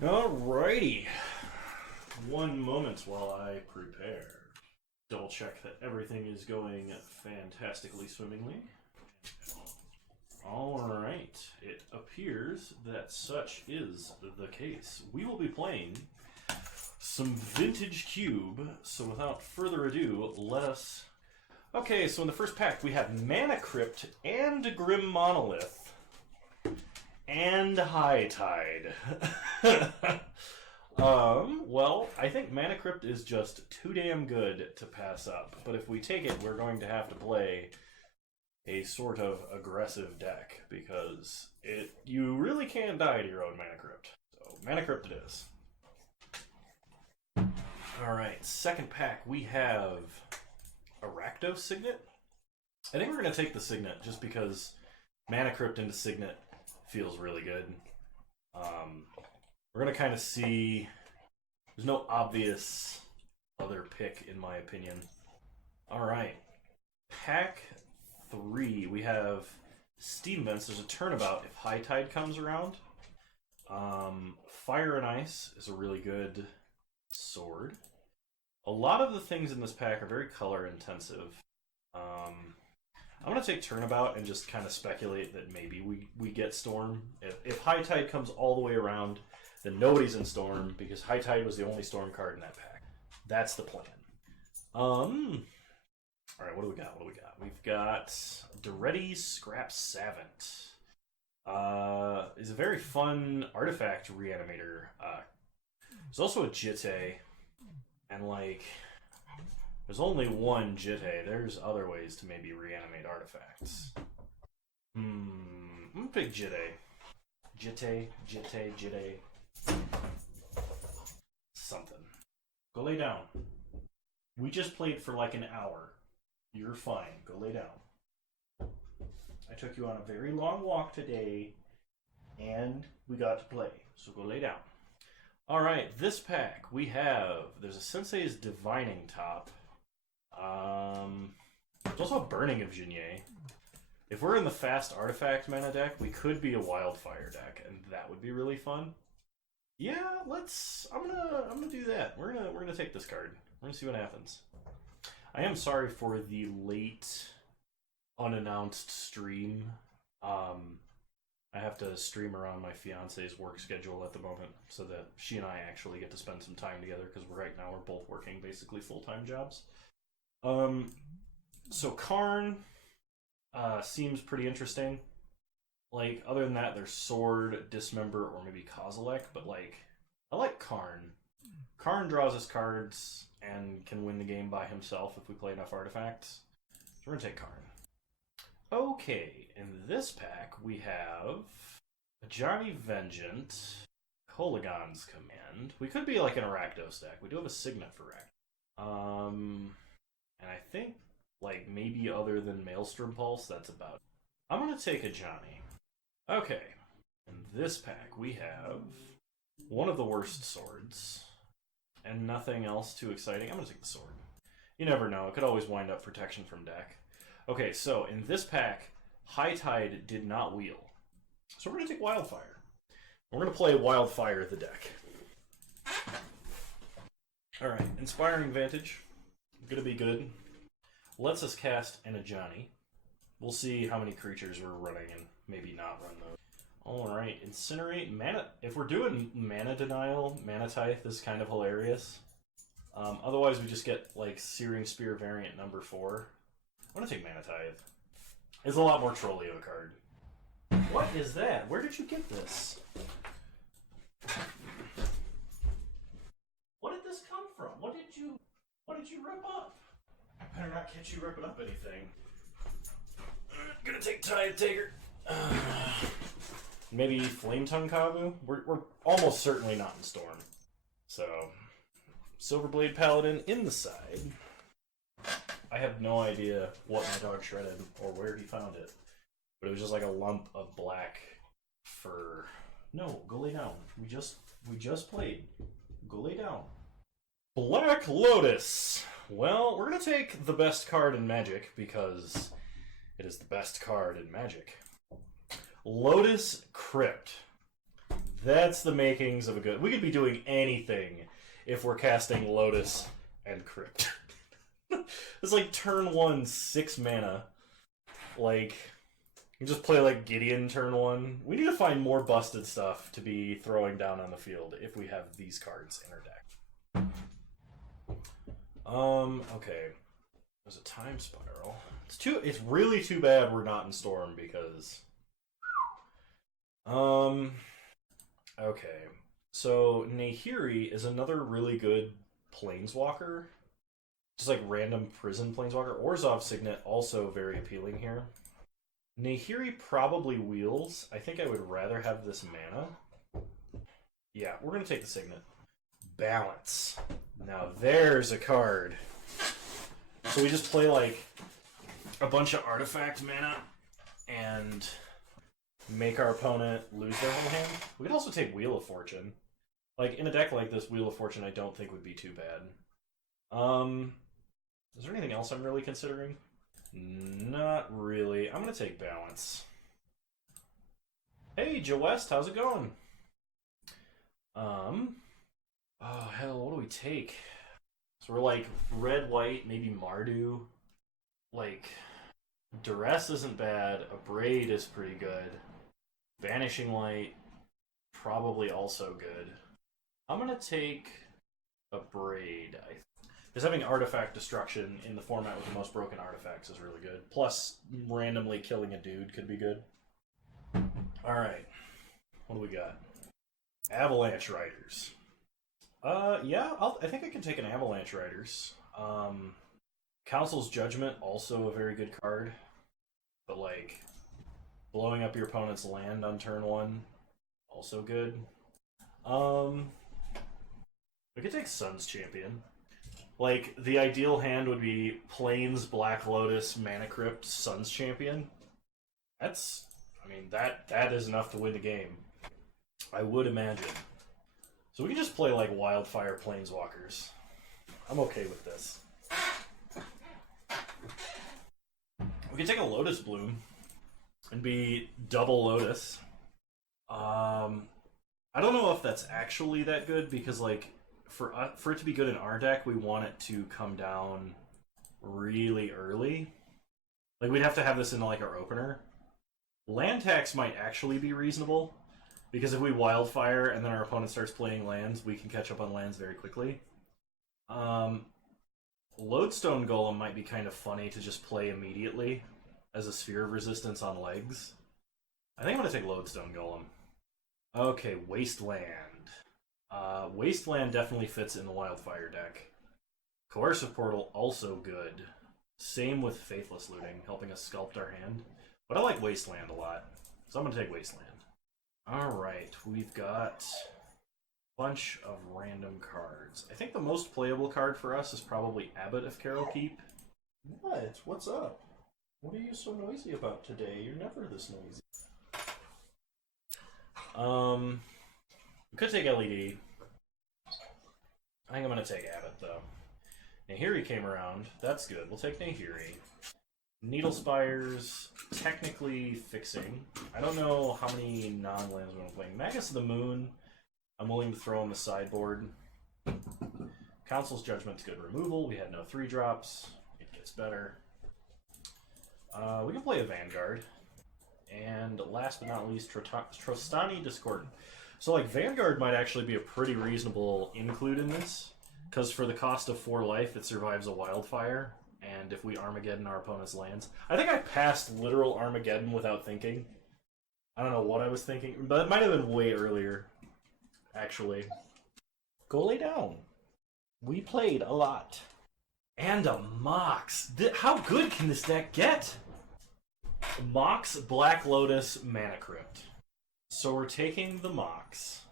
Alrighty. One moment while I prepare. Double check that everything is going fantastically swimmingly. Alright. It appears that such is the case. We will be playing some Vintage Cube, so without further ado, let us... Okay, so in the first pack we have Mana Crypt and Grim Monolith. And High Tide. Well, I think Mana Crypt is just too damn good to pass up. But if we take it, we're going to have to play a sort of aggressive deck, because you really can't die to your own Mana Crypt. So, Mana Crypt it is. Alright, second pack, we have Rakdos Signet. I think we're going to take the Signet, just because Mana Crypt into Signet feels really good. We're going to kind of see... There's no obvious other pick, in my opinion. Alright. Pack 3. We have Steam Vents. There's a turnabout if High Tide comes around. Fire and Ice is a really good sword. A lot of the things in this pack are very color intensive. I'm going to take Turnabout and just kind of speculate that maybe we get Storm. If High Tide comes all the way around, then nobody's in Storm, because High Tide was the only Storm card in that pack. That's the plan. Alright, what do we got? We've got Duretti's Scrap Savant. Is a very fun artifact reanimator. There's also a Jitte, and like... There's only one Jitte. There's other ways to maybe reanimate artifacts. I'm gonna pick Jitte. Jitte. Something. Go lay down. We just played for like an hour. You're fine. Go lay down. I took you on a very long walk today, and we got to play. So go lay down. Alright, this pack we have... There's a Sensei's Divining Top. There's also a Burning of Jinye. If we're in the fast artifact mana deck, we could be a Wildfire deck, and that would be really fun. Yeah, I'm gonna do that. We're gonna take this card. We're gonna see what happens. I am sorry for the late, unannounced stream. I have to stream around my fiance's work schedule at the moment, so that she and I actually get to spend some time together, because right now we're both working basically full-time jobs. So Karn seems pretty interesting. Like, other than that, there's Sword, Dismember, or maybe Kozilek, but like, I like Karn. Karn draws us cards and can win the game by himself if we play enough artifacts. So we're gonna take Karn. Okay, in this pack we have Johnny Vengeant, Koligon's Command. We could be like an Rakdos deck. We do have a Signet for Rakdos. And I think, like, maybe other than Maelstrom Pulse, that's about it. I'm gonna take a Johnny. Okay, in this pack we have one of the worst swords, and nothing else too exciting. I'm gonna take the sword. You never know, it could always wind up protection from deck. Okay, so in this pack, High Tide did not wheel. So we're gonna take Wildfire. We're gonna play Wildfire the deck. Alright, Inspiring Vantage. Gonna be good. Lets us cast an Ajani. We'll see how many creatures we're running and maybe not run those. Alright, Incinerate. Mana. If we're doing Mana Denial, Mana Tithe is kind of hilarious. Otherwise, we just get like Searing Spear variant number 4. I'm gonna take Mana Tithe. It's a lot more trolly of a card. What is that? Where did you get this? What did this come from? What did you rip up? I better not catch you ripping up anything. Gonna take Tithe Taker. Maybe Flame Tongue Kavu? We're almost certainly not in Storm. So, Silverblade Paladin in the side. I have no idea what my dog shredded or where he found it. But it was just like a lump of black fur. No, go lay down. We just played. Go lay down. Black Lotus. Well, we're going to take the best card in Magic, because it is the best card in Magic. Lotus Crypt. That's the makings of a good... We could be doing anything if we're casting Lotus and Crypt. It's like turn 1, 6 mana. Like, you just play like Gideon turn 1. We need to find more busted stuff to be throwing down on the field if we have these cards in our deck. Okay. There's a time spiral. It's really too bad we're not in Storm because... Okay. So, Nahiri is another really good Planeswalker. Just like random prison Planeswalker. Orzhov Signet, also very appealing here. Nahiri probably wheels. I think I would rather have this mana. Yeah, we're going to take the Signet. Balance. Now there's a card. So we just play like a bunch of artifact mana and make our opponent lose their whole hand. We could also take Wheel of Fortune. Like, in a deck like this, Wheel of Fortune I don't think would be too bad. Is there anything else I'm really considering? Not really. I'm going to take Balance. Hey, Joe West, how's it going? Oh, hell, what do we take? So we're like red, white, maybe Mardu. Like, Duress isn't bad. Abrade is pretty good. Vanishing Light, probably also good. I'm going to take Abrade. Because having Artifact Destruction in the format with the most broken artifacts is really good. Plus, randomly killing a dude could be good. Alright. What do we got? Avalanche Riders. Yeah, I think I can take an Avalanche Riders. Council's Judgment, also a very good card. But, like, blowing up your opponent's land on turn 1, also good. We could take Sun's Champion. Like, the ideal hand would be Plains, Black Lotus, Mana Crypt, Sun's Champion. That's, I mean, that is enough to win the game. I would imagine. So we can just play, like, Wildfire Planeswalkers. I'm okay with this. We can take a Lotus Bloom and be double Lotus. I don't know if that's actually that good, because, like, for it to be good in our deck, we want it to come down really early. Like, we'd have to have this in, like, our opener. Land tax might actually be reasonable, because if we Wildfire and then our opponent starts playing lands, we can catch up on lands very quickly. Lodestone Golem might be kind of funny to just play immediately as a Sphere of Resistance on legs. I think I'm going to take Lodestone Golem. Okay, Wasteland. Wasteland definitely fits in the Wildfire deck. Coercive Portal, also good. Same with Faithless Looting, helping us sculpt our hand. But I like Wasteland a lot, so I'm going to take Wasteland. Alright, we've got a bunch of random cards. I think the most playable card for us is probably Abbot of Carol Keep. What? What's up? What are you so noisy about today? You're never this noisy. We could take LED. I think I'm going to take Abbot, though. Nahiri came around. That's good. We'll take Nahiri. Needle Spires, technically fixing. I don't know how many non-lands we're playing. Magus of the Moon, I'm willing to throw on the sideboard. Council's Judgment's good removal. We had no 3-drops. It gets better. We can play a Vanguard. And last but not least, Trostani Discordant. So, like, Vanguard might actually be a pretty reasonable include in this, because for the cost of 4 life, it survives a Wildfire, and if we Armageddon our opponent's lands... I think I passed literal Armageddon without thinking. I don't know what I was thinking, but it might have been way earlier, actually. Go lay down. We played a lot. And a Mox. How good can this deck get? Mox, Black Lotus, Mana Crypt. So we're taking the Mox.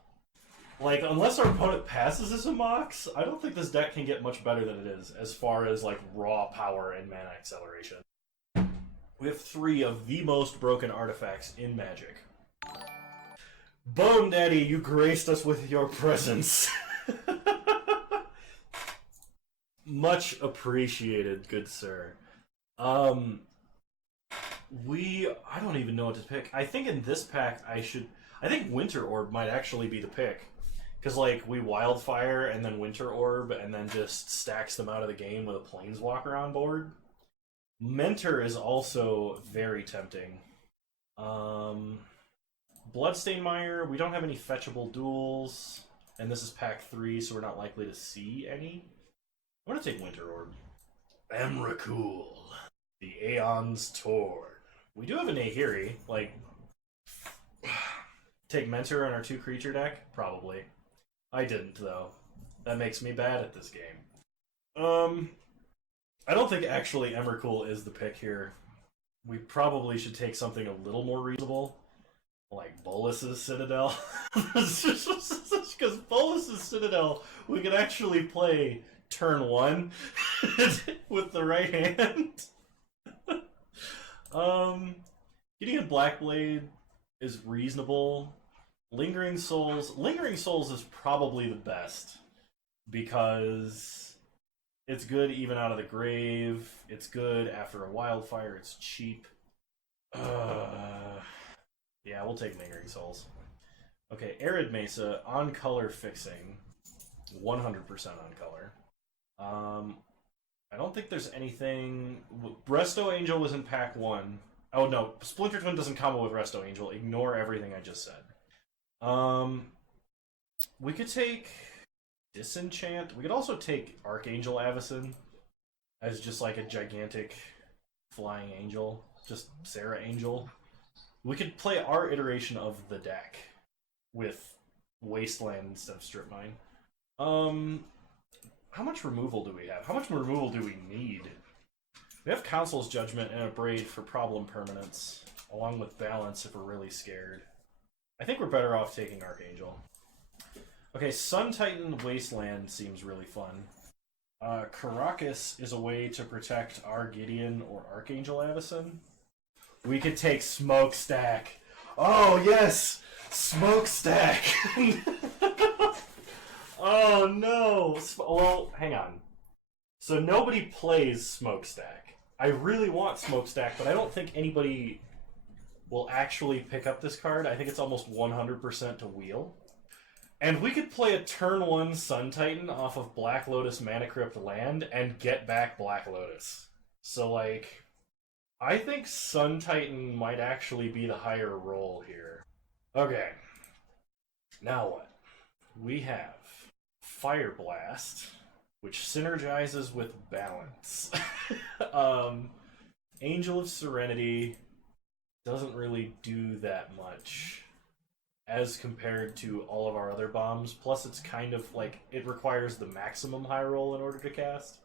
Like, unless our opponent passes as a Mox, I don't think this deck can get much better than it is, as far as, like, raw power and mana acceleration. We have 3 of the most broken artifacts in Magic. Bone Daddy, you graced us with your presence. Much appreciated, good sir. I don't even know what to pick. I think in this pack I think Winter Orb might actually be the pick. Because, like, we Wildfire and then Winter Orb and then just stacks them out of the game with a Planeswalker on board. Mentor is also very tempting. Bloodstained Mire, we don't have any fetchable duels. And this is pack 3, so we're not likely to see any. I'm going to take Winter Orb. Emrakul, the Aeon's Torn. We do have an Nahiri. Like, take Mentor on our 2 creature deck? Probably. I didn't, though. That makes me bad at this game. I don't think actually Emrakul is the pick here. We probably should take something a little more reasonable. Like Bolus's Citadel. Because Bolus's Citadel, we could actually play turn 1 with the right hand. Gideon Blackblade is reasonable. Lingering Souls is probably the best because it's good even out of the grave. It's good after a Wildfire. It's cheap. Yeah, we'll take Lingering Souls. Okay, Arid Mesa on color fixing, 100% on color. I don't think there's anything. Resto Angel was in pack 1. Oh no, Splinter Twin doesn't combo with Resto Angel. Ignore everything I just said. We could take Disenchant. We could also take Archangel Avacyn as just like a gigantic flying angel, just Sarah Angel. We could play our iteration of the deck with Wasteland instead of Strip Mine. How much removal do we have? How much removal do we need? We have Council's Judgment and a Braid for problem permanence, along with Balance if we're really scared. I think we're better off taking Archangel. Okay, Sun Titan Wasteland seems really fun. Karakas is a way to protect our Gideon or Archangel Avacyn. We could take Smokestack. Oh, yes! Smokestack! Oh, no! Well, hang on. So nobody plays Smokestack. I really want Smokestack, but I don't think anybody will actually pick up this card. I think it's almost 100% to wheel. And we could play a turn 1 Sun Titan off of Black Lotus Mana Crypt land and get back Black Lotus. So, like, I think Sun Titan might actually be the higher roll here. Okay. Now what? We have Fire Blast, which synergizes with Balance. Angel of Serenity doesn't really do that much as compared to all of our other bombs. Plus, it's kind of like it requires the maximum high roll in order to cast.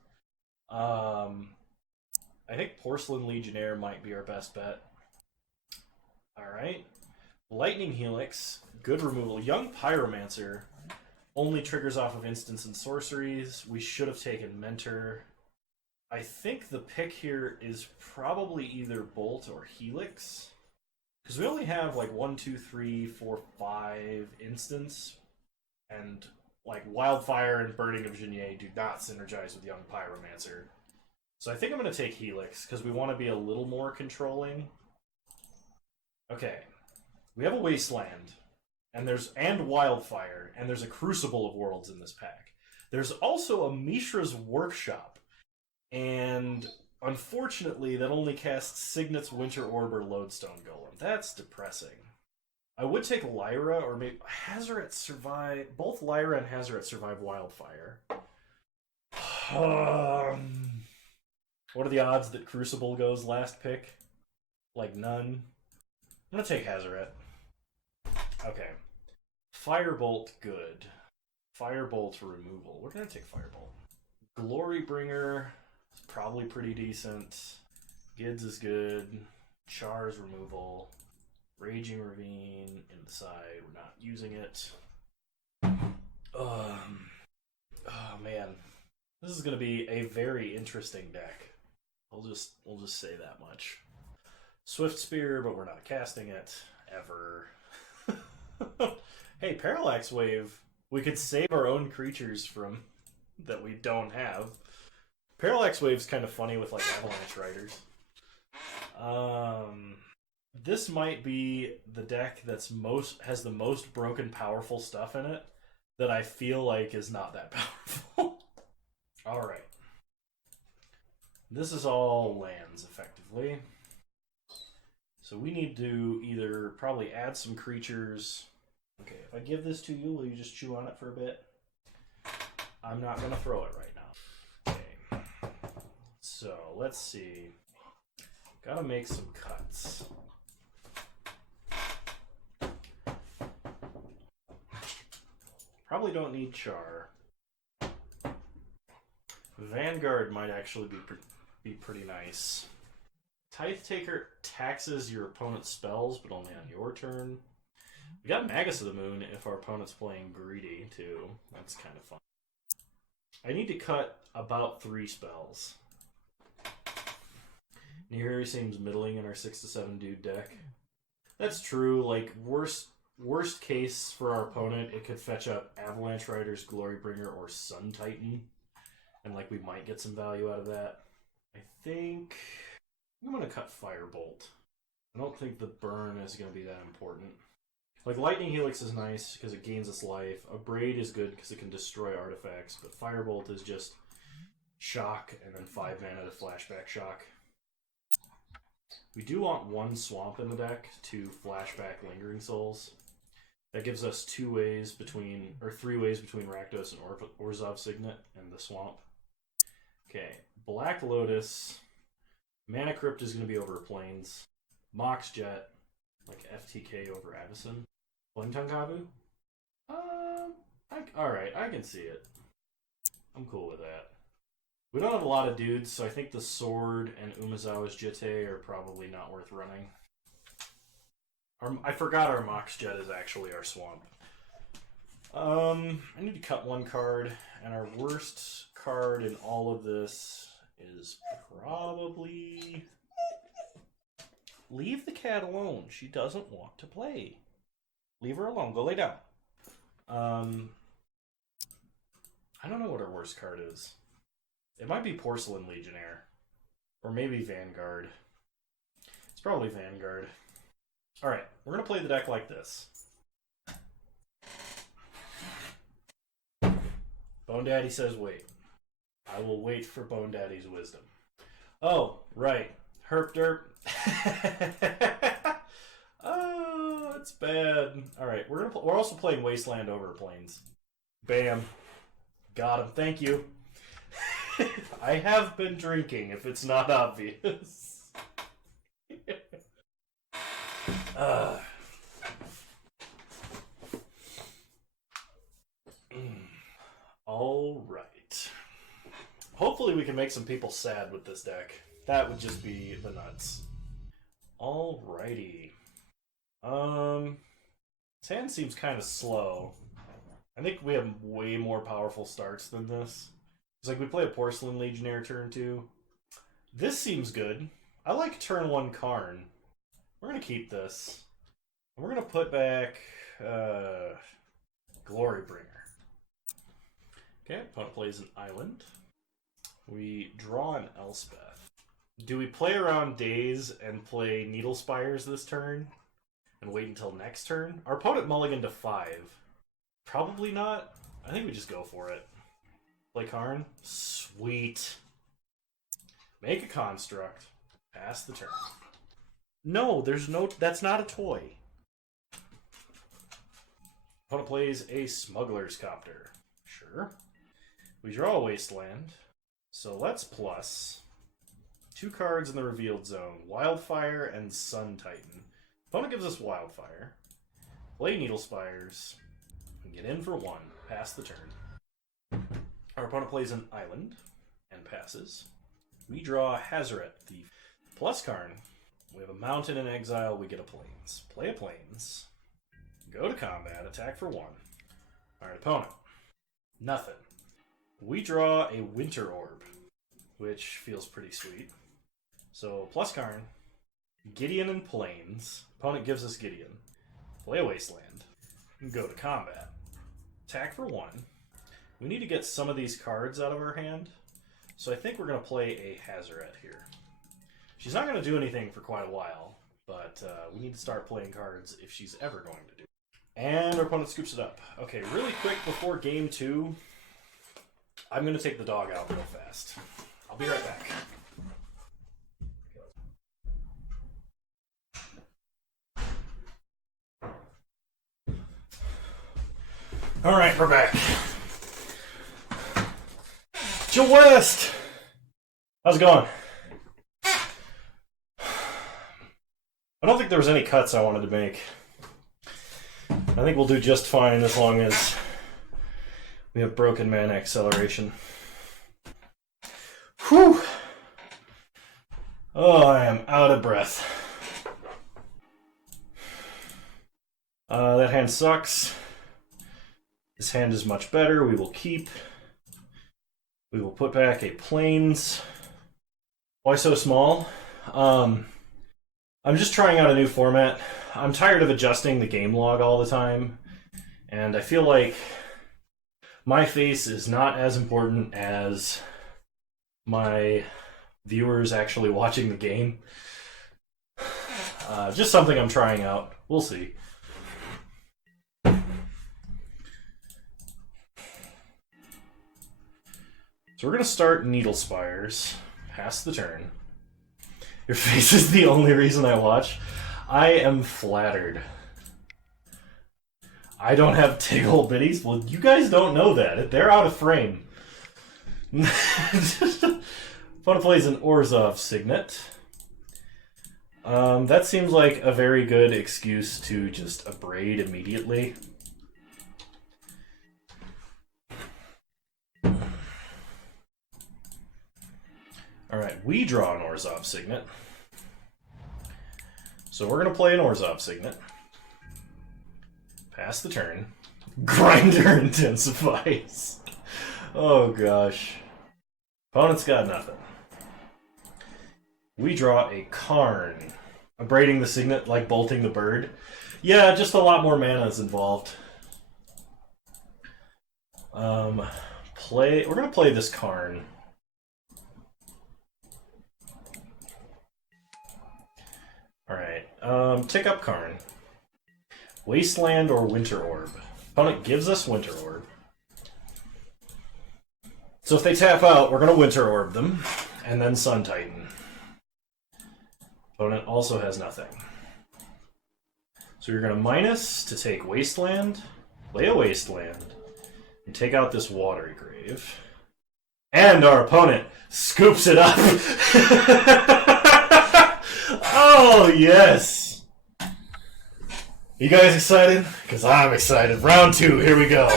I think Porcelain Legionnaire might be our best bet. Alright. Lightning Helix, good removal. Young Pyromancer only triggers off of instants and sorceries. We should have taken Mentor. I think the pick here is probably either Bolt or Helix. Because we only have like 1, 2, 3, 4, 5 instants. And like Wildfire and Burning of Jeunet do not synergize with Young Pyromancer. So I think I'm going to take Helix, because we want to be a little more controlling. Okay. We have a Wasteland, and Wildfire, and there's a Crucible of Worlds in this pack. There's also a Mishra's Workshop, and unfortunately that only casts Signet's Winter Orb or Lodestone Golem. That's depressing. I would take Lyra, or maybe Hazoret survive. Both Lyra and Hazoret survive Wildfire. What are the odds that Crucible goes last pick? Like none. I'm gonna take Hazoret. Okay. Firebolt, good. Firebolt removal. We're gonna take Firebolt. Glorybringer is probably pretty decent. Gids is good. Char's removal. Raging Ravine inside. We're not using it. Oh man. This is gonna be a very interesting deck. We'll just say that much. Swift Spear, but we're not casting it ever. Hey, Parallax Wave. We could save our own creatures from that we don't have. Parallax Wave's kind of funny with like Avalanche Riders. This might be the deck that's has the most broken powerful stuff in it that I feel like is not that powerful. All right. This is all lands, effectively. So we need to either probably add some creatures. Okay, if I give this to you, will you just chew on it for a bit? I'm not going to throw it right now. Okay. So, let's see. Gotta make some cuts. Probably don't need Char. Vanguard might actually be pretty nice. Tithe Taker taxes your opponent's spells, but only on your turn. We got Magus of the Moon if our opponent's playing Greedy, too. That's kind of fun. I need to cut about 3 spells. Nihiri seems middling in our 6 to 7 dude deck. That's true. Like, worst case for our opponent, it could fetch up Avalanche Riders, Glorybringer, or Sun Titan. And, like, we might get some value out of that. I think I'm going to cut Firebolt. I don't think the burn is going to be that important. Like, Lightning Helix is nice because it gains its life. A Braid is good because it can destroy artifacts. But Firebolt is just shock and then 5 mana to flashback shock. We do want 1 swamp in the deck to flashback Lingering Souls. That gives us 3 ways between Rakdos and Orzhov Signet and the swamp. Okay, Black Lotus. Mana Crypt is going to be over Plains. Mox Jet, like FTK over Avacyn. Flame Tongue Kavu? Alright, I can see it. I'm cool with that. We don't have a lot of dudes, so I think the Sword and Umezawa's Jitte are probably not worth running. I forgot our Mox Jet is actually our swamp. I need to cut 1 card, and our worst card in all of this is probably... Leave the cat alone. She doesn't want to play. Leave her alone. Go lay down. I don't know what our worst card is. It might be Porcelain Legionnaire. Or maybe Vanguard. It's probably Vanguard. Alright, we're going to play the deck like this. Bone Daddy says wait. I will wait for Bone Daddy's wisdom. Oh, right. Herp derp. Oh, it's bad. Alright, we're also playing Wasteland over Plains. Bam. Got him. Thank you. I have been drinking, if it's not obvious. All right. Hopefully we can make some people sad with this deck. That would just be the nuts. Alrighty. His hand seems kind of slow. I think we have way more powerful starts than this. It's like we play a Porcelain Legionnaire turn 2. This seems good. I like turn 1 Karn. We're going to keep this. And we're going to put back Glorybringer. Okay, opponent plays an island. We draw an Elspeth. Do we play around Daze and play Needle Spires this turn? And wait until next turn? Our opponent mulliganed to 5. Probably not. I think we just go for it. Play Karn? Sweet. Make a construct. Pass the turn. No, that's not a toy. Opponent plays a Smuggler's Copter. Sure. We draw a Wasteland. So let's plus 2 cards in the revealed zone. Wildfire and Sun Titan. Opponent gives us Wildfire. Play Needle Spires. And get in for 1. Pass the turn. Our opponent plays an island and passes. We draw Hazoret, the plus Karn. We have a mountain in exile, we get a Plains. Play a Plains. Go to combat, attack for 1. Alright, opponent. Nothing. We draw a Winter Orb, which feels pretty sweet. So, plus Karn. Gideon and Plains. Opponent gives us Gideon. Play a Wasteland. Go to combat. Attack for 1. We need to get some of these cards out of our hand. So I think we're going to play a Hazoret here. She's not going to do anything for quite a while, But we need to start playing cards if she's ever going to do it. And our opponent scoops it up. Okay, really quick before game 2, I'm going to take the dog out real fast. I'll be right back. Alright, we're back. Joe West! How's it going? I don't think there was any cuts I wanted to make. I think we'll do just fine as long as we have broken mana acceleration. Whew! Oh, I am out of breath. That hand sucks. This hand is much better. We will keep. We will put back a Plains. Why so small? I'm just trying out a new format. I'm tired of adjusting the game log all the time, and I feel like my face is not as important as my viewers actually watching the game. Just something I'm trying out. We'll see. So we're going to start Needle Spires. Pass the turn. Your face is the only reason I watch. I am flattered. I don't have Tiggle Bitties? Well, you guys don't know that. They're out of frame. Opponent plays an Orzhov Signet. That seems like a very good excuse to just abrade immediately. Alright, we draw an Orzhov Signet. So we're going to play an Orzhov Signet. Pass the turn. Grinder intensifies. Oh gosh. Opponent's got nothing. We draw a Karn. Abrading the Signet like bolting the bird. Yeah, just a lot more mana is involved. We're going to play this Karn. Alright, tick up Karn. Wasteland or Winter Orb. Opponent gives us Winter Orb. So if they tap out, we're going to Winter Orb them, and then Sun Titan. Opponent also has nothing. So you're going to minus to take Wasteland, play a Wasteland, and take out this Watery Grave. And our opponent scoops it up! Oh, yes! You guys excited? Because I'm excited. Round 2, here we go.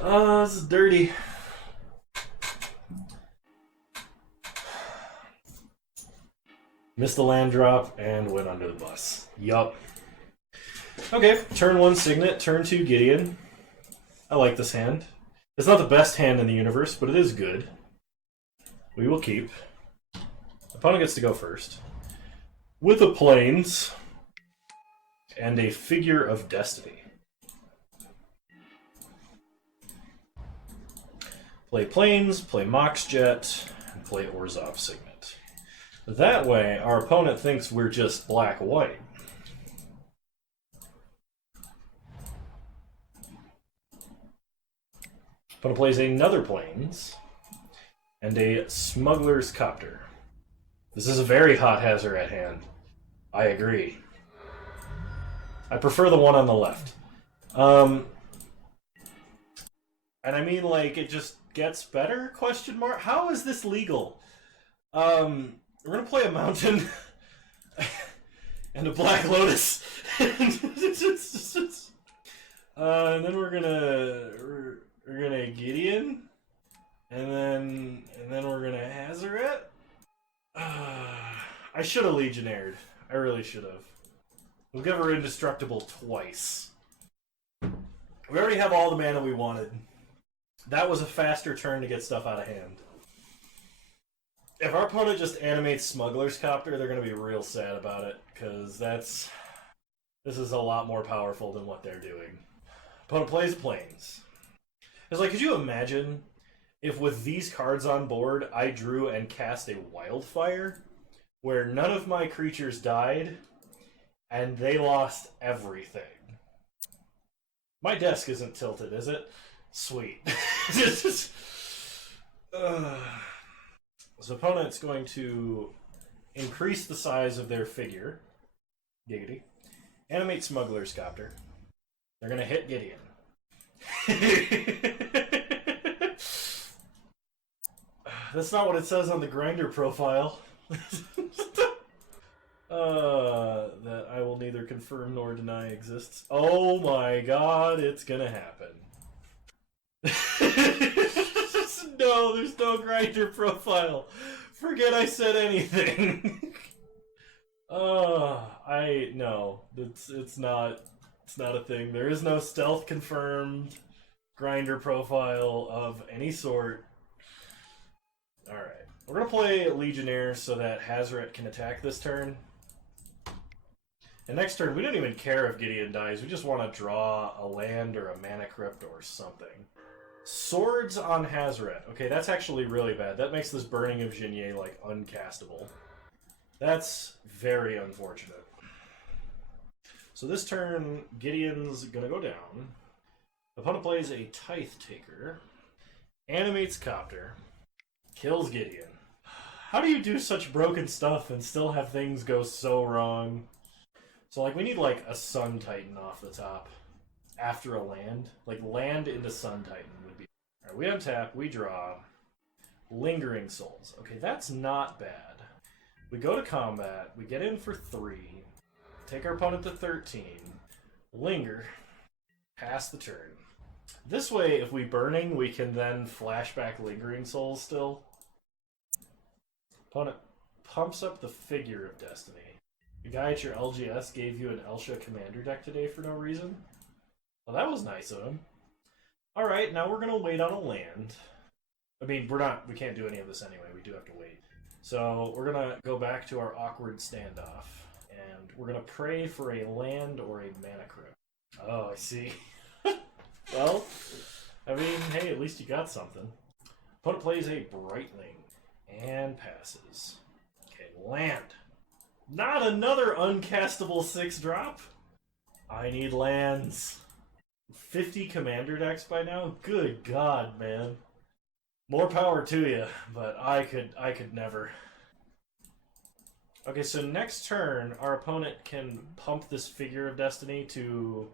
Oh, this is dirty. Missed the land drop and went under the bus. Yup. Okay, turn 1 Signet, turn 2 Gideon. I like this hand. It's not the best hand in the universe, but it is good. We will keep. Opponent gets to go first. With a Plains and a Figure of Destiny. Play Plains, play Moxjet, and play Orzhov Signet. That way, our opponent thinks we're just black-white. Opponent plays another Plains and a Smuggler's Copter. This is a very hot Hazoret hand. I agree. I prefer the one on the left. And I mean, like, it just gets better? Question mark. How is this legal? We're gonna play a Mountain and a Black Lotus. And then we're gonna Gideon. And then we're gonna Hazoret. I should have Legionnaires. I really should have. We'll give her Indestructible twice. We already have all the mana we wanted. That was a faster turn to get stuff out of hand. If our opponent just animates Smuggler's Copter, they're going to be real sad about it, because this is a lot more powerful than what they're doing. Opponent plays Plains. It's like, could you imagine if with these cards on board, I drew and cast a wildfire, where none of my creatures died, and they lost everything. My desk isn't tilted, is it? Sweet. So opponent's going to increase the size of their figure. Giggity. Animate Smuggler's Copter. They're going to hit Gideon. That's not what it says on the grinder profile. That I will neither confirm nor deny exists. Oh my god, it's gonna happen. No, there's no grinder profile. Forget I said anything. No, it's not a thing. There is no stealth confirmed grinder profile of any sort. Alright. We're gonna play Legionnaire so that Hazoret can attack this turn. And next turn, we don't even care if Gideon dies. We just want to draw a land or a mana crypt or something. Swords on Hazoret. Okay, that's actually really bad. That makes this Burning of Genier, like, uncastable. That's very unfortunate. So this turn, Gideon's gonna go down. Opponent plays a Tithe Taker. Animates Copter. Kills Gideon. How do you do such broken stuff and still have things go so wrong? So, like, we need, like, a Sun Titan off the top after a land. Like, land into Sun Titan would be... Alright, we untap, we draw. Lingering Souls. Okay, that's not bad. We go to combat, we get in for 3, take our opponent to 13, linger, pass the turn. This way, if we burning, we can then flashback Lingering Souls still. Opponent pumps up the Figure of Destiny. The guy at your LGS gave you an Elsha Commander deck today for no reason? Well, that was nice of him. Alright, now we're gonna wait on a land. I mean, we can't do any of this anyway, we do have to wait. So, we're gonna go back to our awkward standoff. And we're gonna pray for a land or a mana crypt. Oh, I see. Well, I mean, hey, at least you got something. Opponent plays a Brightling and passes. Okay, land. Not another uncastable 6-drop? I need lands. 50 commander decks by now? Good god, man. More power to you, but I could never. Okay, so next turn, our opponent can pump this Figure of Destiny to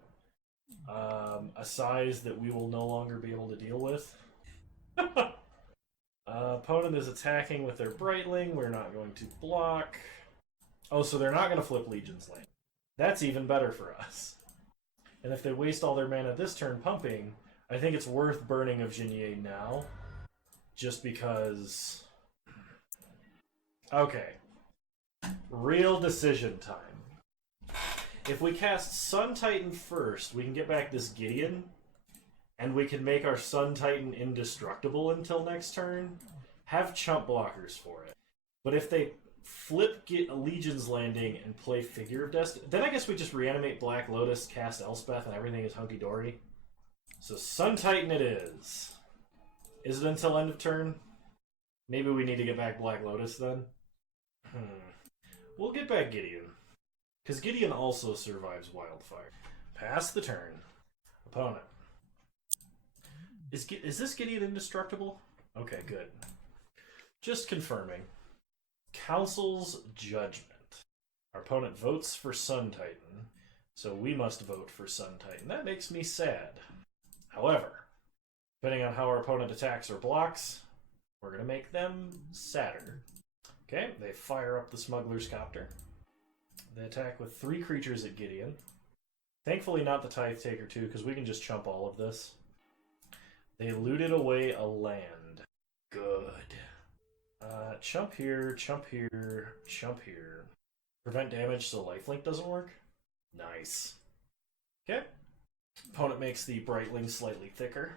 a size that we will no longer be able to deal with. Opponent is attacking with their Brightling. We're not going to block. Oh, so they're not going to flip Legion's Land. That's even better for us. And if they waste all their mana this turn pumping, I think it's worth Burning of Genier now. Just because... Okay. Real decision time. If we cast Sun Titan first, we can get back this Gideon, and we can make our Sun Titan indestructible until next turn. Have chump blockers for it. But if they flip Legion's Landing and play Figure of Destiny, then I guess we just reanimate Black Lotus, cast Elspeth, and everything is hunky-dory. So Sun Titan it is. Is it until end of turn? Maybe we need to get back Black Lotus then? We'll get back Gideon. Because Gideon also survives Wildfire. Pass the turn. Opponent. Is this Gideon indestructible? Okay, good. Just confirming. Council's Judgment. Our opponent votes for Sun Titan, so we must vote for Sun Titan. That makes me sad. However, depending on how our opponent attacks or blocks, we're going to make them sadder. Okay, they fire up the Smuggler's Copter. They attack with 3 creatures at Gideon. Thankfully not the Tithe Taker too, because we can just chump all of this. They looted away a land. Good. Chump here, chump here, chump here. Prevent damage so lifelink doesn't work? Nice. Okay. Opponent makes the Brightling slightly thicker.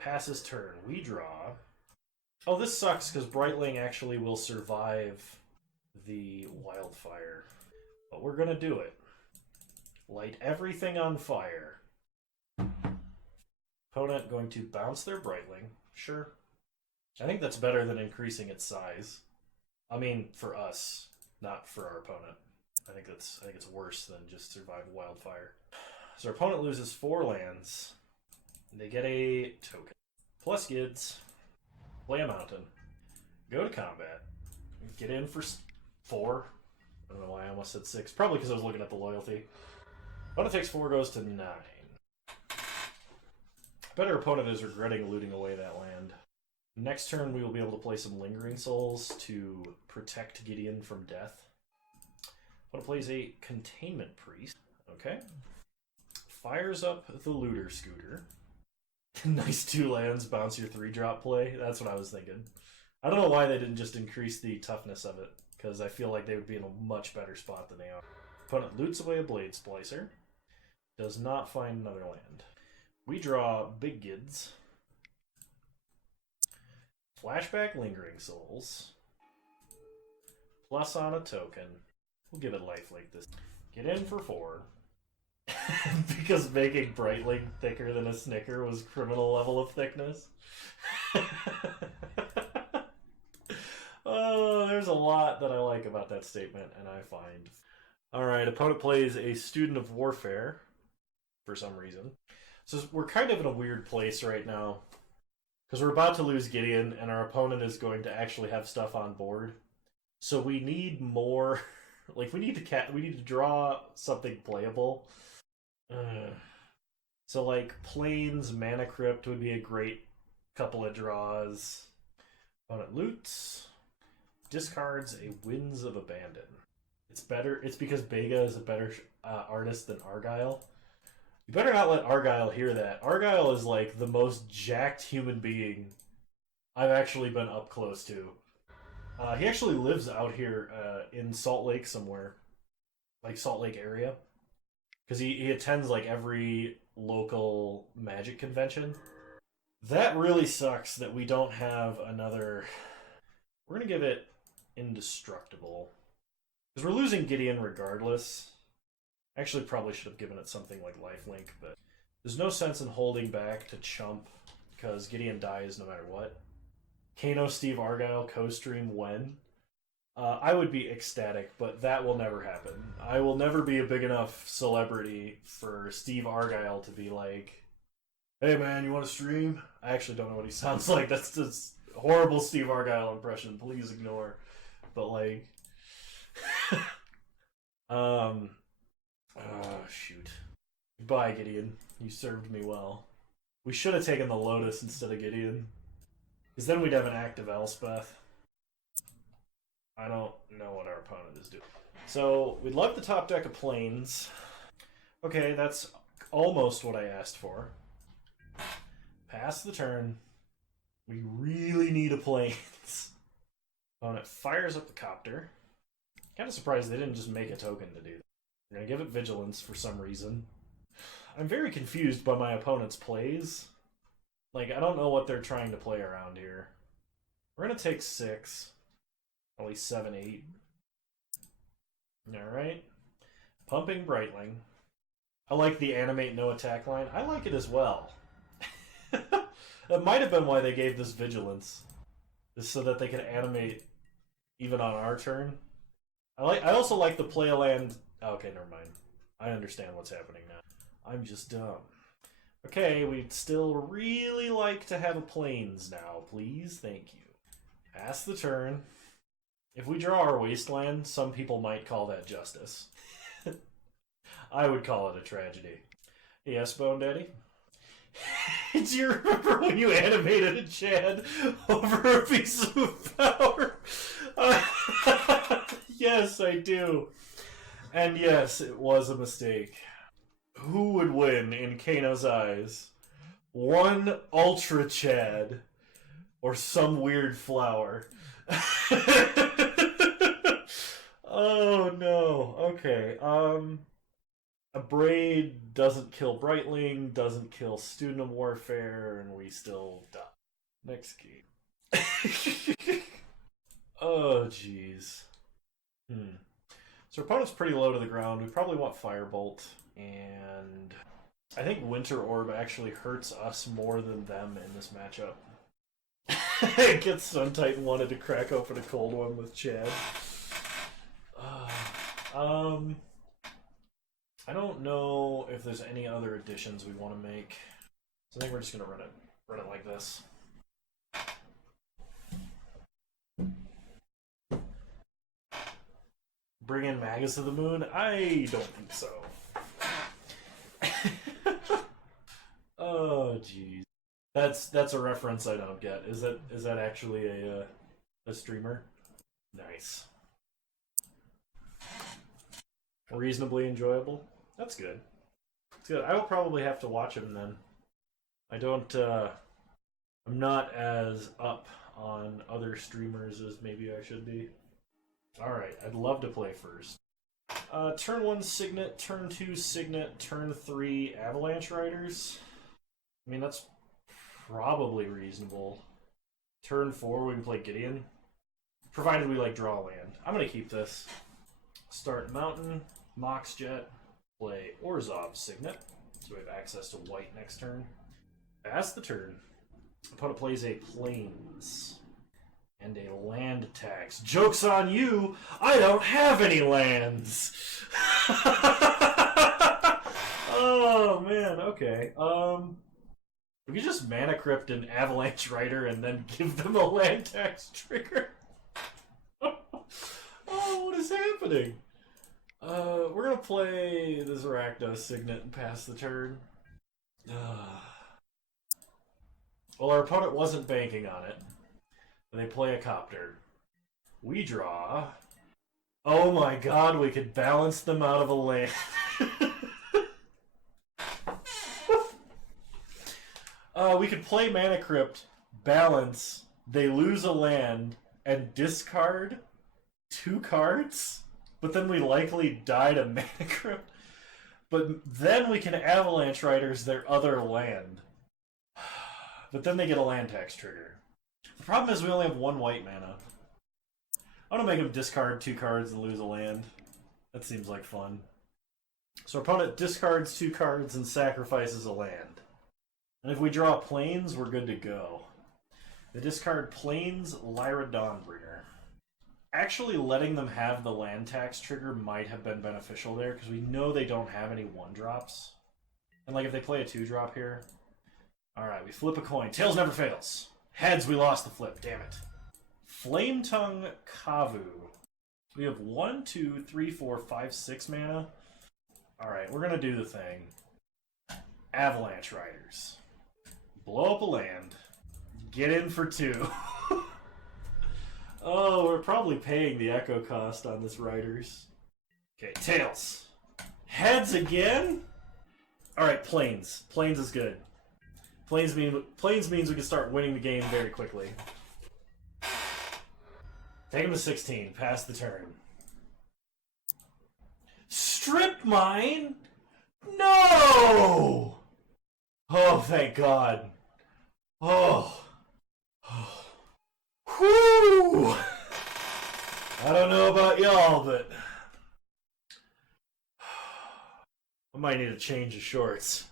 Passes turn. We draw. Oh, this sucks because Brightling actually will survive the Wildfire. But we're going to do it. Light everything on fire. Opponent going to bounce their Brightling. Sure. I think that's better than increasing its size. I mean, for us, not for our opponent. I think it's worse than just survive wildfire. So our opponent loses 4 lands. They get a token. Plus Gids. Play a mountain. Go to combat. Get in for 4. I don't know why I almost said 6. Probably because I was looking at the loyalty. Opponent takes 4, goes to 9. Better opponent is regretting looting away that land. Next turn we will be able to play some Lingering Souls to protect Gideon from death. Opponent plays a Containment Priest. Okay. Fires up the Looter Scooter. Nice 2 lands, bounce your 3-drop play. That's what I was thinking. I don't know why they didn't just increase the toughness of it, because I feel like they would be in a much better spot than they are. Opponent loots away a Blade Splicer. Does not find another land. We draw Big Gids. Flashback Lingering Souls. Plus on a token. We'll give it lifelink this. Get in for 4. Because making Brightling thicker than a Snicker was criminal level of thickness. Oh, there's a lot that I like about that statement, and I find. Alright, opponent plays a Student of Warfare for some reason. So we're kind of in a weird place right now. Because we're about to lose Gideon, and our opponent is going to actually have stuff on board. So we need more... Like, we need to draw something playable. So, like, Plains, Mana Crypt would be a great couple of draws. Opponent loots. Discards a Winds of Abandon. It's better. It's because Bega is a better artist than Argyle. You better not let Argyle hear that. Argyle is, like, the most jacked human being I've actually been up close to. He actually lives out here in Salt Lake somewhere. Like, Salt Lake area. Because he attends, like, every local Magic convention. That really sucks that we don't have another... We're going to give it Indestructible. Because we're losing Gideon regardless. Actually, probably should have given it something like Lifelink, but... There's no sense in holding back to chump, because Gideon dies no matter what. Kano, Steve Argyle, co-stream when? I would be ecstatic, but that will never happen. I will never be a big enough celebrity for Steve Argyle to be like, hey man, you want to stream? I actually don't know what he sounds like. That's just horrible Steve Argyle impression. Please ignore. But like... oh, shoot. Goodbye, Gideon. You served me well. We should have taken the Lotus instead of Gideon. Because then we'd have an active Elspeth. I don't know what our opponent is doing. So, we'd love the top deck of Plains. Okay, that's almost what I asked for. Pass the turn. We really need a Plains. Opponent fires up the Copter. Kind of surprised they didn't just make a token to do that. We're going to give it Vigilance for some reason. I'm very confused by my opponent's plays. Like, I don't know what they're trying to play around here. We're going to take 6. Probably 7, 8. Alright. Pumping Brightling. I like the animate no attack line. I like it as well. That might have been why they gave this Vigilance. Just so that they could animate even on our turn. I also like the play a land... Okay, never mind. I understand what's happening now. I'm just dumb. Okay, we'd still really like to have a Plains now, please. Thank you. Pass the turn. If we draw our Wasteland, some people might call that justice. I would call it a tragedy. Yes, Bone Daddy? Do you remember when you animated a Chad over a piece of power? Yes, I do. And yes, it was a mistake. Who would win in Kano's eyes? One Ultra Chad or some weird flower? Oh no. Okay. A Braid doesn't kill Brightling, doesn't kill Student of Warfare, and we still die. Next game. Oh jeez. So our opponent's pretty low to the ground. We probably want Firebolt, and I think Winter Orb actually hurts us more than them in this matchup. Get Sun Titan wanted to crack open a cold one with Chad. I don't know if there's any other additions we want to make. So I think we're just gonna run it like this. Bring in Magus of the Moon? I don't think so. Oh jeez. That's a reference I don't get. Is that actually a streamer? Nice. Reasonably enjoyable. That's good. It's good. I will probably have to watch him then. I don't. I'm not as up on other streamers as maybe I should be. All right. I'd love to play first. Turn 1 Signet, turn 2 Signet, turn 3 Avalanche Riders. I mean that's probably reasonable. Turn 4 we can play Gideon, provided we like draw land. I'm gonna keep this. Start Mountain, Mox Jet, play Orzhov Signet, so we have access to white next turn. Pass the turn. Opponent plays a Plains and a land tax. Joke's on you! I don't have any lands! Oh man, okay. We could just Mana Crypt an Avalanche Rider and then give them a land tax trigger. Oh, what is happening? We're gonna play this Rakdos Signet and pass the turn. Well, our opponent wasn't banking on it. They play a Copter. We draw. Oh my god, we could balance them out of a land. We could play Mana Crypt, balance, they lose a land, and discard 2 cards, but then we likely die to Mana Crypt. But then we can Avalanche Riders their other land. But then they get a land tax trigger. The problem is we only have 1 white mana. I want to make them discard 2 cards and lose a land. That seems like fun. So our opponent discards 2 cards and sacrifices a land. And if we draw Plains, we're good to go. They discard Plains, Lyra Dawnbringer. Actually letting them have the land tax trigger might have been beneficial there, because we know they don't have any 1-drops. And like if they play a 2-drop here... Alright, we flip a coin. Tails never fails. Heads, we lost the flip. Damn it. Flame Tongue Kavu. We have 1, 2, 3, 4, 5, 6 mana. Alright, we're gonna do the thing. Avalanche Riders. Blow up a land. Get in for 2. Oh, we're probably paying the echo cost on this Riders. Okay, Tails. Heads again? Alright, Plains. Plains is good. Plains means we can start winning the game very quickly. Take him to 16. Pass the turn. Strip mine? No! Oh, thank God. Oh. Whew! I don't know about y'all, but... I might need a change of shorts.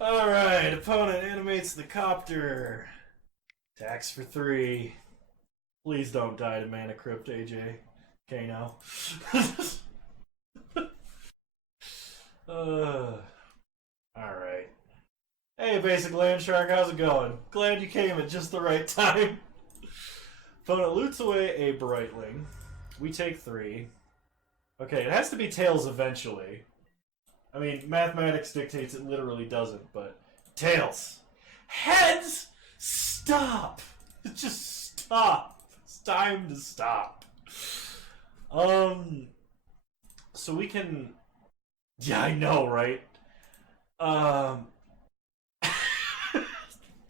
Alright, opponent animates the Copter. Tax for 3. Please don't die to Mana Crypt, AJ. Kano. Alright. Hey, Basic Land Shark, how's it going? Glad you came at just the right time. Opponent loots away a Brightling. We take 3. Okay, it has to be Tails eventually. I mean, mathematics dictates it literally doesn't, but... Tails! Heads! Stop! Just stop! It's time to stop. So we can... Yeah, I know, right?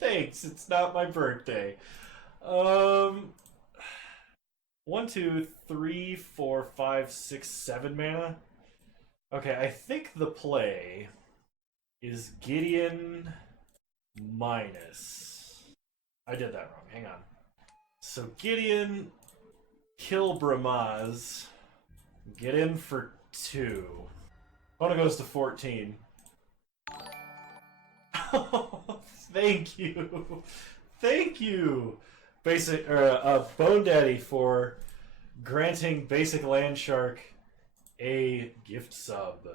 Thanks, it's not my birthday. 1, 2, 3, 4, 5, 6, 7 mana. Okay, I think the play is Gideon minus. I did that wrong. Hang on. So Gideon, kill Bramaz, get in for 2. Opponent goes to 14. Thank you. Thank you. Bone Daddy for granting Basic Land Shark a gift sub.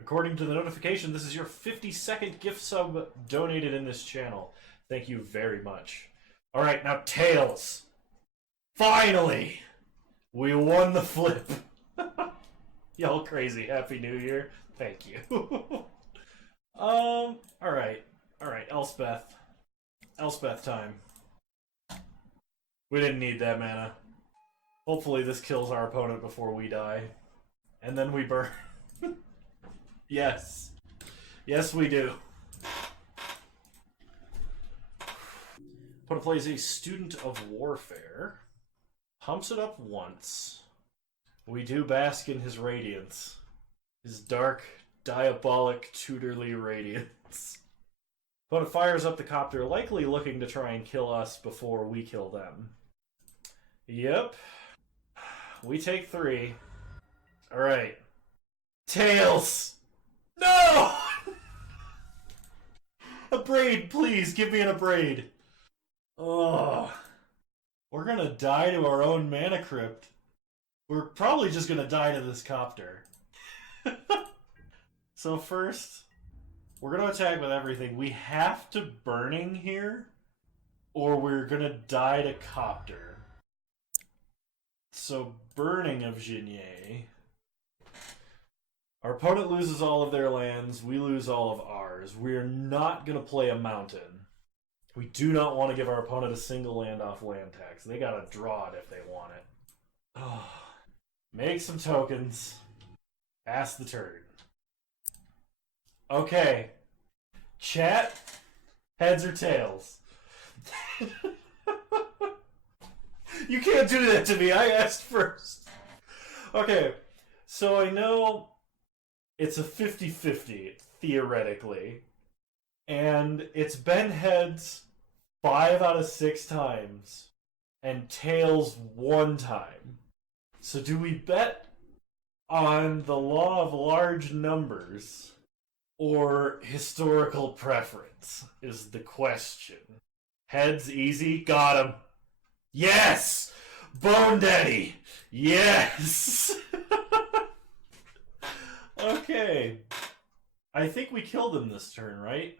According to the notification, this is your 52nd gift sub donated in this channel. Thank you very much. Alright, now Tails. Finally! We won the flip. Y'all crazy. Happy New Year. Thank you. Alright. Alright, Elspeth. Elspeth time. We didn't need that mana. Hopefully this kills our opponent before we die. And then we burn. Yes. Yes, we do. Opponent plays a Student of Warfare. Pumps it up once. We do bask in his radiance. His dark, diabolic, tutorly radiance. Opponent fires up the copter, likely looking to try and kill us before we kill them. Yep. We take 3. Alright. Tails! No! A braid, please! Give me an braid. Ugh. We're gonna die to our own mana crypt. We're probably just gonna die to this copter. So first, we're gonna attack with everything. We have to burning here, or we're gonna die to copter. So burning of Jinye. Our opponent loses all of their lands, we lose all of ours. We're not gonna play a mountain. We do not want to give our opponent a single land off land tax. They gotta draw it if they want it. Oh. Make some tokens. Pass the turn. Okay. Chat, heads or tails? You can't do that to me. I asked first. Okay. So I know it's a 50-50, theoretically. And it's been heads 5 out of 6 times. And tails 1 time. So do we bet on the law of large numbers or historical preference is the question. Heads easy, got him. Yes! Bone Daddy! Yes! Okay. I think we killed him this turn, right?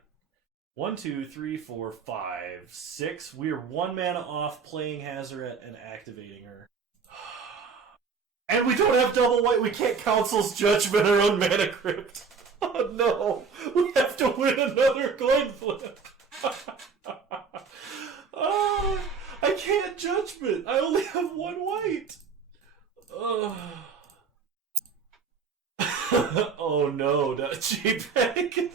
1, 2, 3, 4, 5, 6. We are 1 mana off playing Hazoret and activating her. And we don't have double white. We can't Council's Judgment our own mana crypt. Oh no. We have to win another coin flip. Oh, I can't Judgment. I only have 1 white. Oh no, not JPEG.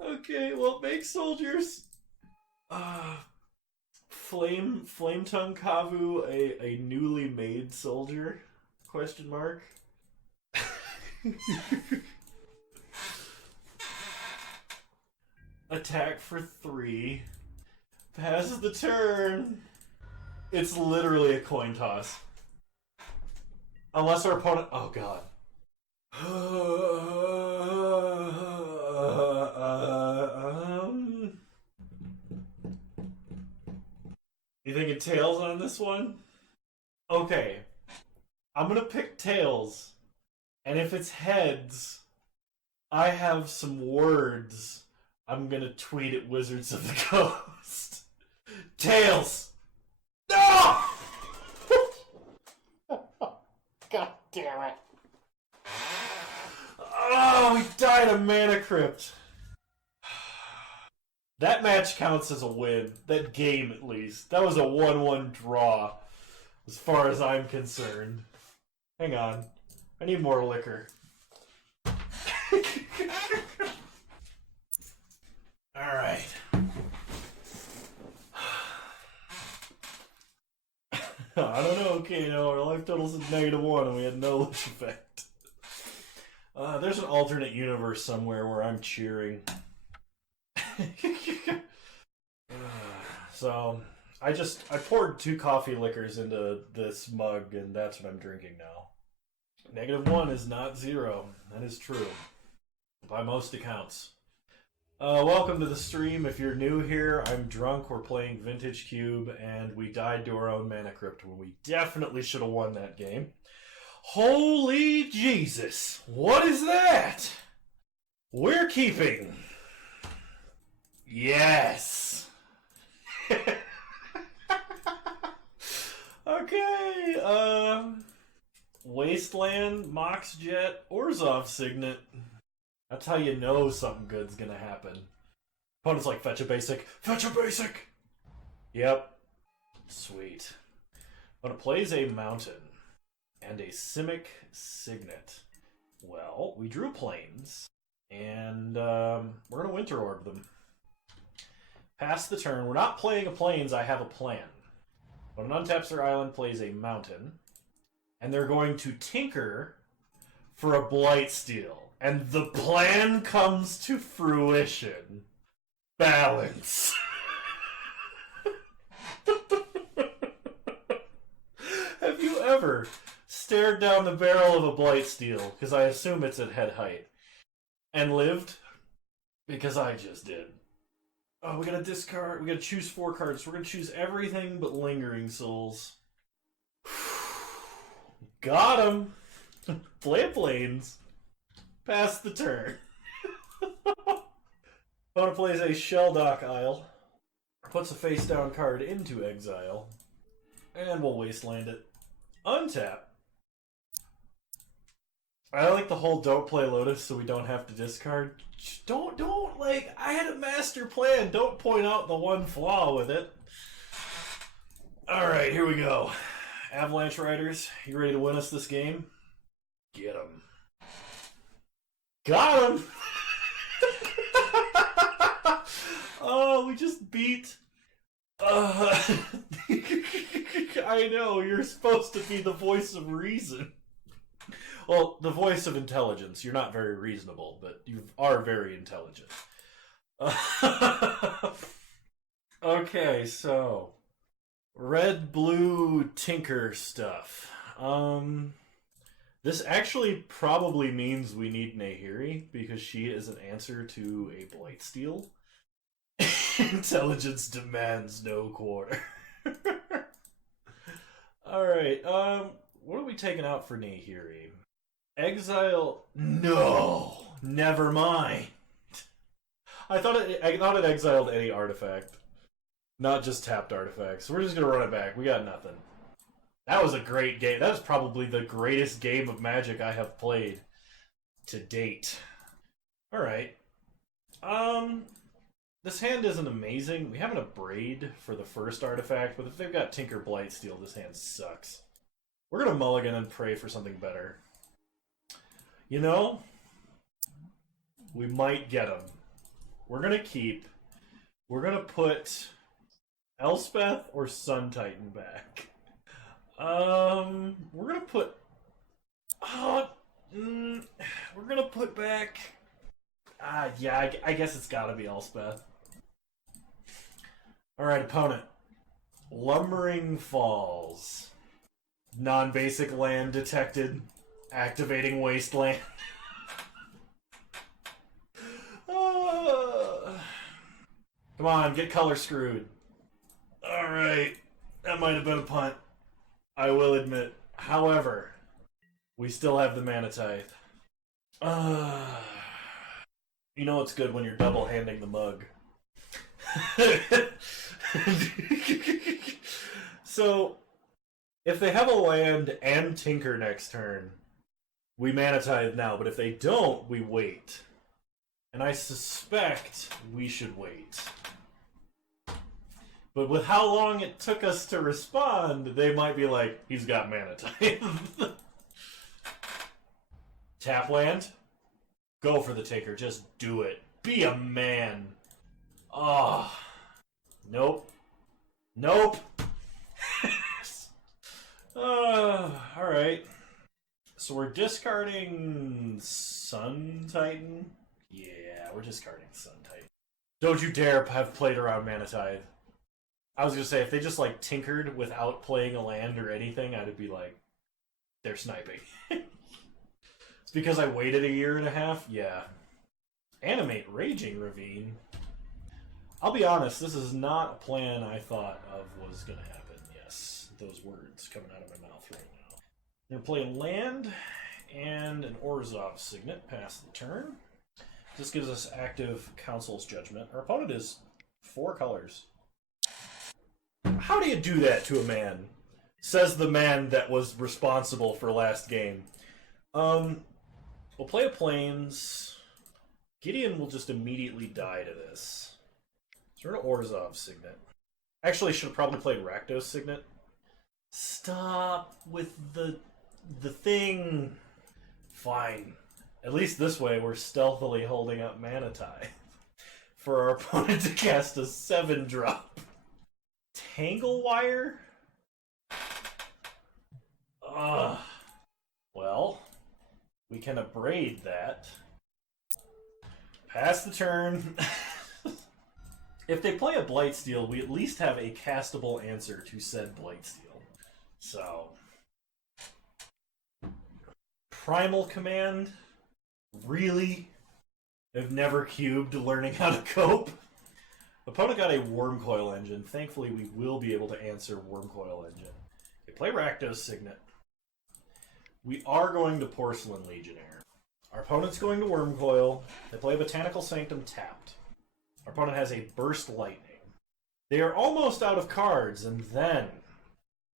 Okay, well, make soldiers. Flame Tongue Kavu a newly made soldier? Question mark. Attack for 3. Passes the turn. It's literally a coin toss. Unless our opponent... Oh god. You thinking tails on this one? Okay. I'm gonna pick tails. And if it's heads, I have some words I'm gonna tweet at Wizards of the Coast. Tails! No! God damn it. Oh, we died of Mana Crypt. That match counts as a win. That game, at least. That was a 1-1 draw, as far as I'm concerned. Hang on. I need more liquor. Alright. I don't know, Kano. Our life total's is -1 and we had no lich effect. There's an alternate universe somewhere where I'm cheering. So, I poured 2 coffee liquors into this mug and that's what I'm drinking now. -1 is not 0. That is true. By most accounts. Welcome to the stream. If you're new here, I'm drunk. We're playing Vintage Cube, and we died to our own mana crypt when we definitely should have won that game. Holy Jesus! What is that? We're keeping. Yes. Okay. Wasteland, Mox Jet, Orzhov Signet. That's how you know something good's gonna happen. Opponent's like, fetch a basic. Fetch a basic! Yep. Sweet. Opponent plays a mountain and a Simic Signet. Well, we drew planes, and we're gonna Winter Orb them. Pass the turn. We're not playing a planes, I have a plan. When an untaps their island, plays a mountain, and they're going to tinker for a Blightsteel. And the plan comes to fruition. Balance. Have you ever stared down the barrel of a Blightsteel, because I assume it's at head height, and lived? Because I just did. Oh, we gotta discard. We gotta choose 4 cards. We're gonna choose everything but Lingering Souls. Got him! Play planes. Pass the turn. Opponent plays a Shelldock Isle. Puts a face down card into exile. And we'll wasteland it. Untap. I like the whole don't play Lotus so we don't have to discard. Don't, like, I had a master plan. Don't point out the one flaw with it. Alright, here we go. Avalanche Riders, you ready to win us this game? Get 'em. Got him! Oh, we just beat... I know, you're supposed to be the voice of reason. Well, the voice of intelligence. You're not very reasonable, but you are very intelligent. Okay, so... Red-blue tinker stuff. This actually probably means we need Nahiri, because she is an answer to a Blightsteel. Intelligence demands no quarter. Alright, what are we taking out for Nahiri? Exile... No! Never mind! I thought it exiled any artifact. Not just tapped artifacts. So we're just gonna run it back. We got nothing. That was a great game. That was probably the greatest game of Magic I have played to date. Alright. This hand isn't amazing. We have an Abrade for the first artifact, but if they've got Tinker Blightsteel, this hand sucks. We're gonna mulligan and pray for something better. You know, we might get them. We're gonna keep. We're gonna put Elspeth or Sun Titan back. We're gonna put. We're gonna put back. Yeah, I guess it's gotta be Elspeth. Alright, opponent. Lumbering Falls. Non-basic land detected. Activating Wasteland. Come on, get color screwed. Alright. That might have been a punt. I will admit. However, we still have the Mana Tithe. You know it's good when you're double-handing the mug. So, if they have a land and Tinker next turn, we Mana Tithe now, but if they don't, we wait. And I suspect we should wait. But with how long it took us to respond, they might be like, he's got Mana Tithe. Tap land? Go for the Tinker. Just do it. Be a man. Oh. Nope. Nope. Alright. So we're discarding Sun Titan? Yeah, we're discarding Sun Titan. Don't you dare have played around Mana Tithe. I was gonna say, if they just, like, tinkered without playing a land or anything, I'd be like, they're sniping. It's because I waited a year and a half? Yeah. Animate Raging Ravine. I'll be honest, this is not a plan I thought of was going to happen. Yes, those words coming out of my mouth right now. I'm going to play land and an Orzhov Signet, pass the turn. This gives us active Council's Judgment. Our opponent is 4 colors. How do you do that to a man? Says the man that was responsible for last game. We'll play a Plains. Gideon will just immediately die to this. So we're going to Orzhov Signet. Actually, should have probably played Rakdos Signet. Stop with the thing. Fine. At least this way, we're stealthily holding up Mana Tithe for our opponent to cast a 7-drop. Tangle Wire? Well, we can abrade that. Pass the turn. If they play a Blightsteel, we at least have a castable answer to said Blightsteel. So, Primal Command? Really? I've never cubed learning how to cope. Opponent got a Wormcoil Engine. Thankfully, we will be able to answer Wormcoil Engine. They play Rakdos Signet. We are going to Porcelain Legionnaire. Our opponent's going to Wormcoil. They play Botanical Sanctum tapped. Our opponent has a Burst Lightning. They are almost out of cards, and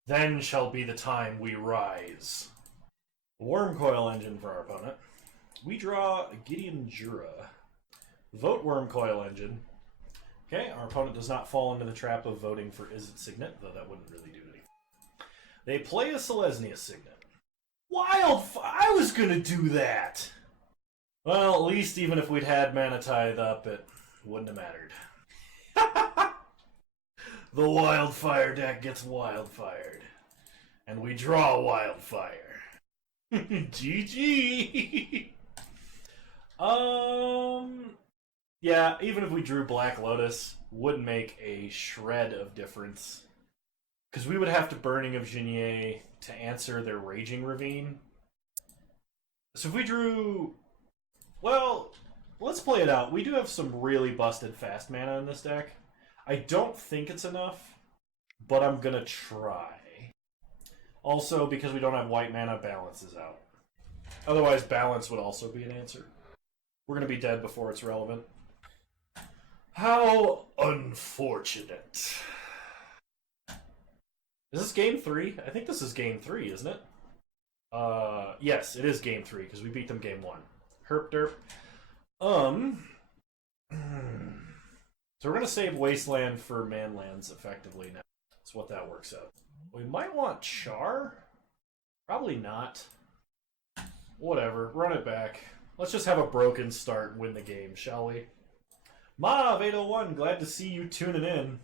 then shall be the time we rise. Wormcoil Engine for our opponent. We draw Gideon Jura. Vote Wormcoil Engine. Okay, our opponent does not fall into the trap of voting for Izzet Signet, though that wouldn't really do anything. They play a Selesnya Signet. I was gonna do that! Well, at least even if we'd had Mana Tithe up, it wouldn't have mattered. The Wildfire deck gets wildfired. And we draw Wildfire. GG! Yeah, even if we drew Black Lotus, wouldn't make a shred of difference. Because we would have to Burning of Genier to answer their Raging Ravine. So if we drew... Well, let's play it out. We do have some really busted fast mana in this deck. I don't think it's enough, but I'm gonna try. Also, because we don't have white mana, Balance is out. Otherwise, Balance would also be an answer. We're gonna be dead before it's relevant. How unfortunate. Is this game 3? I think this is game 3, isn't it? Yes, it is game 3, because we beat them game 1. Herp derp. So we're going to save Wasteland for Manlands effectively now. That's what that works out. We might want Char? Probably not. Whatever, run it back. Let's just have a broken start and win the game, shall we? Mav801, glad to see you tuning in.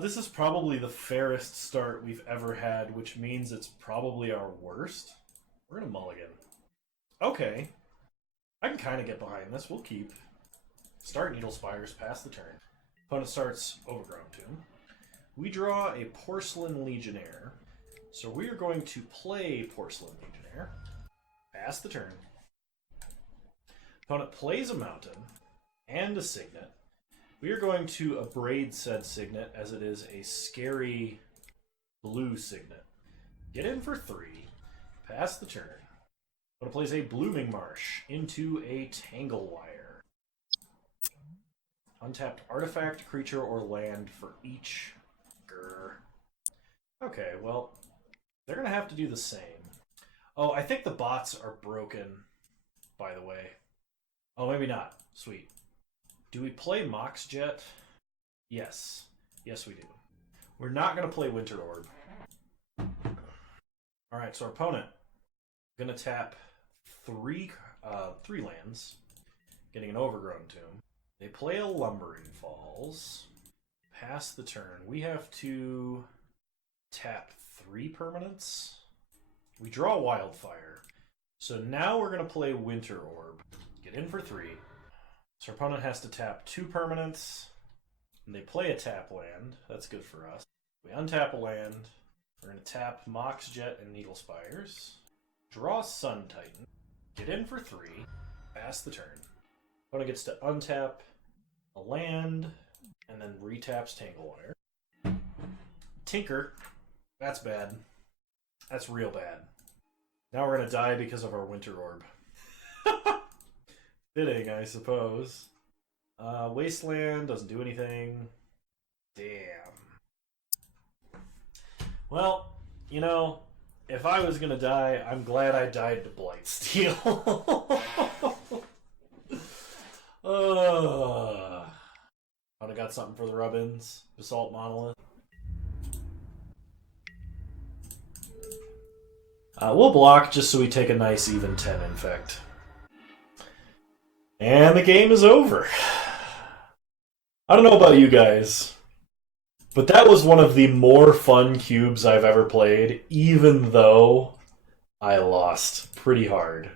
This is probably the fairest start we've ever had, which means it's probably our worst. We're gonna mulligan. Okay. I can kind of get behind this. We'll keep. Start Needle Spires, pass the turn. Opponent starts Overgrown Tomb. We draw a Porcelain Legionnaire. So we are going to play Porcelain Legionnaire. Pass the turn. Opponent plays a Mountain and a Signet. We are going to abrade said Signet as it is a scary blue Signet. Get in for 3. Pass the turn. Opponent plays a Blooming Marsh into a Tangle Wire. Untapped artifact, creature, or land for each. Grr. Okay, well, they're going to have to do the same. Oh, I think the bots are broken, by the way. Oh, maybe not. Sweet. Do we play Mox Jet? Yes. Yes, we do. We're not going to play Winter Orb. Alright, so our opponent going to tap three lands, getting an Overgrown Tomb. They play a Lumbering Falls. Pass the turn. We have to tap 3 permanents. We draw Wildfire. So now we're going to play Winter Orb. Get in for 3. So our opponent has to tap 2 permanents. And they play a tap land. That's good for us. We untap a land. We're going to tap Mox Jet and Needle Spires. Draw Sun Titan. Get in for 3. Pass the turn. Opponent gets to untap a land, and then retaps Tanglewire. Tinker. That's bad. That's real bad. Now we're gonna die because of our Winter Orb. Fitting, I suppose. Wasteland doesn't do anything. Damn. Well, you know, if I was gonna die, I'm glad I died to Blightsteel. I got something for the Rubbins. Basalt Monolith. We'll block just so we take a nice even 10 infect. And the game is over. I don't know about you guys, but that was one of the more fun cubes I've ever played, even though I lost pretty hard.